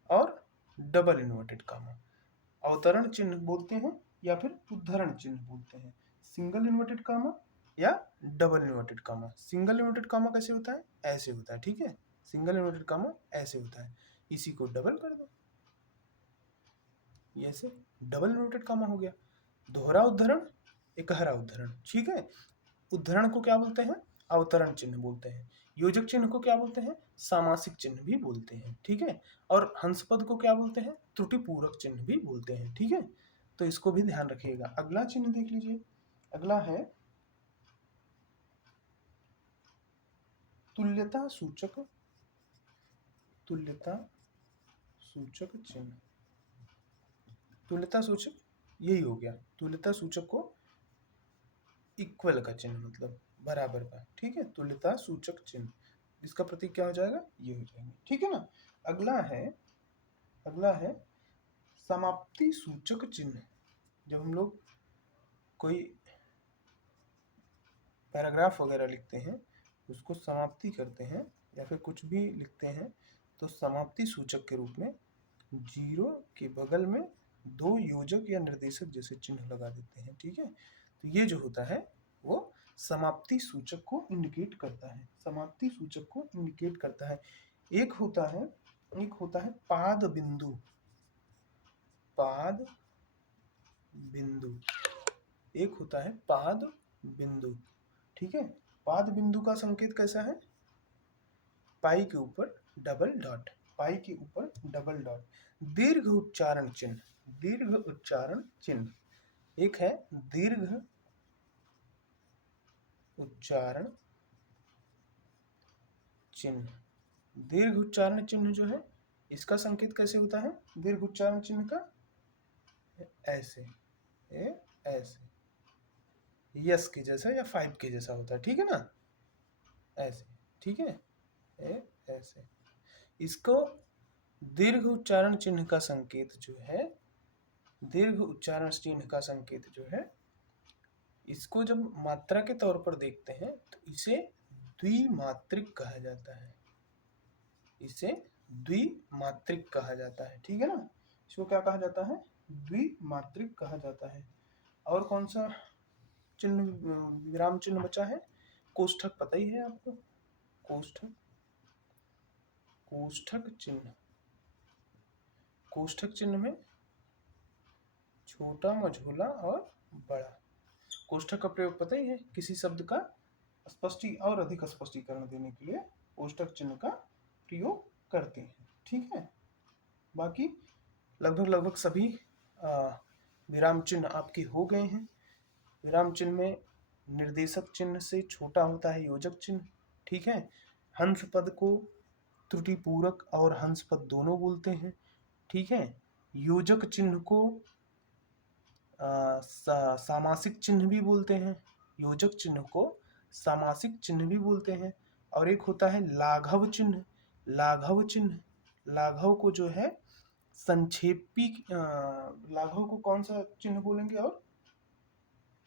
और डबल इन्वर्टेड कामा। अवतरण चिन्ह बोलते हैं या फिर उद्धरण चिन्ह बोलते हैं, सिंगल इन्वर्टेड कामा या double inverted comma. Single inverted comma कैसे होता है, ऐसे होता है। ठीक है, सिंगल इन्वर्टेड कामा ऐसे होता है, इसी को डबल कर दो, ये ऐसे डबल इन्वर्टेड कामा हो गया। दोहरा उद्धरण, एकहरा उद्धरण। ठीक है, उद्धरण को क्या बोलते हैं, अवतरण चिन्ह बोलते हैं। योजक चिन्ह को क्या बोलते हैं, सामासिक चिन्ह भी बोलते हैं। ठीक है, और हंस पद को क्या बोलते हैं, त्रुटि पूरक चिन्ह भी बोलते हैं। ठीक है, तो इसको भी ध्यान रखिएगा। अगला चिन्ह देख लीजिए, अगला है तुल्यता सूचक, तुल्यता सूचक चिन्ह। तुल्यता सूचक यही हो गया, तुल्यता सूचक को इक्वल का चिन्ह, मतलब बराबर का, ठीक है। तुल्यता सूचक चिन्ह, इसका प्रतीक क्या हो जाएगा, ये हो जाएगा, ठीक है ना। अगला है समाप्ति सूचक चिन्ह। जब हम लोग कोई पैराग्राफ वगैरह लिखते हैं, उसको समाप्ति करते हैं या फिर कुछ भी लिखते हैं, तो समाप्ति सूचक के रूप में 0 के बगल में 2 योजक या निर्देशक जैसे चिन्ह लगा देते हैं, ठीक है। तो ये जो होता है वो समाप्ति सूचक को इंडिकेट करता है, समाप्ति सूचक को इंडिकेट करता है। एक होता है पाद बिंदु, पाद बिंदु, एक होता है पाद बिंदु, ठीक है। पाद बिंदु का संकेत कैसा है, पाई के ऊपर डबल डॉट, पाई के ऊपर डबल डॉट। दीर्घ उच्चारण चिन्ह, दीर्घ उच्चारण चिन्ह, एक है दीर्घ उच्चारण चिन्ह। दीर्घ उच्चारण चिन्ह जो है, इसका संकेत कैसे होता है, दीर्घ उच्चारण चिन्ह का ऐसे, ऐसे यस के जैसा या 5 के जैसा होता है, ठीक है ना, ऐसे, ठीक है, ऐसे। इसको दीर्घ उच्चारण चिन्ह का संकेत जो है, दीर्घ उच्चारण चिन्ह का संकेत जो है, इसको जब मात्रा के तौर पर देखते हैं तो इसे द्विमात्रिक कहा जाता है, इसे द्विमात्रिक कहा जाता है, ठीक है ना। इसको क्या कहा जाता है, द्विमात्रिक कहा जाता है। और कौन सा चिन्ह, विराम चिन्ह बचा है, कोष्ठक, पता ही है आपको, कोष्ठक, कोष्ठक चिन्ह। कोष्ठक चिन्ह में छोटा, मझोला और बड़ा। कोष्ठक का प्रयोग पता ही है, किसी शब्द का और अधिक स्पष्टीकरण देने के लिए कोष्ठक चिन्ह का प्रयोग करते हैं, ठीक है। बाकी लगभग सभी विराम चिन्ह आपके हो गए हैं। विराम चिन्ह में निर्देशक चिन्ह से छोटा होता है योजक चिन्ह, ठीक है। हंस पद को त्रुटिपूरक और हंस पद दोनों बोलते हैं, ठीक है। योजक चिन्ह को सामासिक चिन्ह भी बोलते हैं, योजक चिन्ह को सामासिक चिन्ह भी बोलते हैं। और एक होता है लाघव चिन्ह, लाघव चिन्ह, लाघव को जो है संक्षेपी, लाघव को कौन सा चिन्ह बोलेंगे, और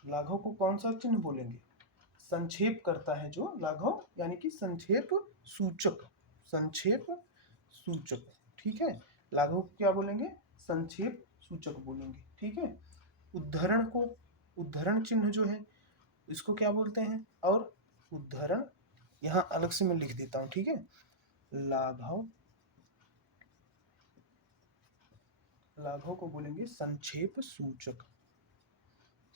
लाघव को कौन सा चिन्ह बोलेंगे, संक्षेप करता है जो लाघव, यानी कि संक्षेप सूचक, संक्षेप सूचक, ठीक है। लाघव को क्या बोलेंगे, संक्षेप सूचक बोलेंगे, ठीक है। उद्धरण को, उद्धरण चिन्ह जो है इसको क्या बोलते हैं, और उद्धरण यहाँ अलग से मैं लिख देता हूं, ठीक है। लाघव, लाघव को बोलेंगे संक्षेप सूचक,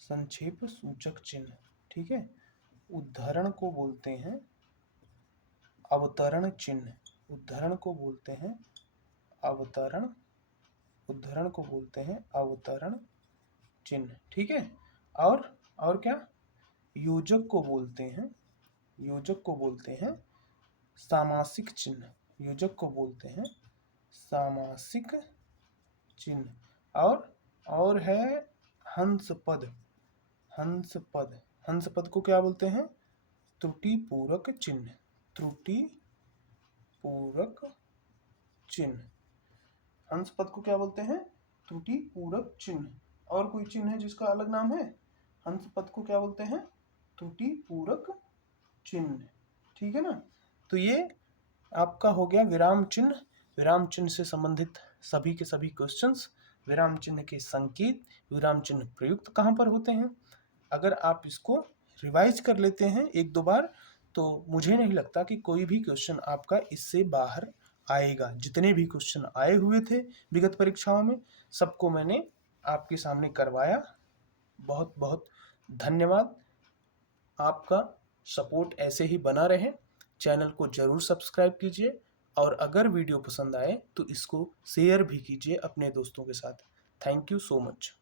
संक्षेप सूचक चिन्ह, ठीक है। उद्धरण को बोलते हैं अवतरण चिन्ह, उद्धरण को बोलते हैं अवतरण, उद्धरण को बोलते हैं अवतरण चिन्ह, ठीक है। और क्या, योजक को बोलते हैं, योजक को बोलते हैं सामासिक चिन्ह, योजक को बोलते हैं सामासिक चिन्ह। और है हंस पद, हंस पद, हंस पद को क्या बोलते हैं, त्रुटि पूरक चिन्ह, त्रुटि पूरक चिन्ह। हंस पद को क्या बोलते हैं, त्रुटि पूरक चिन्ह। और कोई चिन्ह है जिसका अलग नाम है, हंस पद को क्या बोलते हैं, त्रुटि पूरक चिन्ह, ठीक है ना। तो ये आपका हो गया विराम चिन्ह, विराम चिन्ह से संबंधित सभी के सभी क्वेश्चंस, विराम चिन्ह के संकेत, विराम चिन्ह प्रयुक्त कहाँ पर होते हैं। अगर आप इसको रिवाइज कर लेते हैं एक दो बार, तो मुझे नहीं लगता कि कोई भी क्वेश्चन आपका इससे बाहर आएगा। जितने भी क्वेश्चन आए हुए थे विगत परीक्षाओं में, सबको मैंने आपके सामने करवाया। बहुत बहुत धन्यवाद, आपका सपोर्ट ऐसे ही बना रहे। चैनल को जरूर सब्सक्राइब कीजिए, और अगर वीडियो पसंद आए तो इसको शेयर भी कीजिए अपने दोस्तों के साथ। Thank you so much.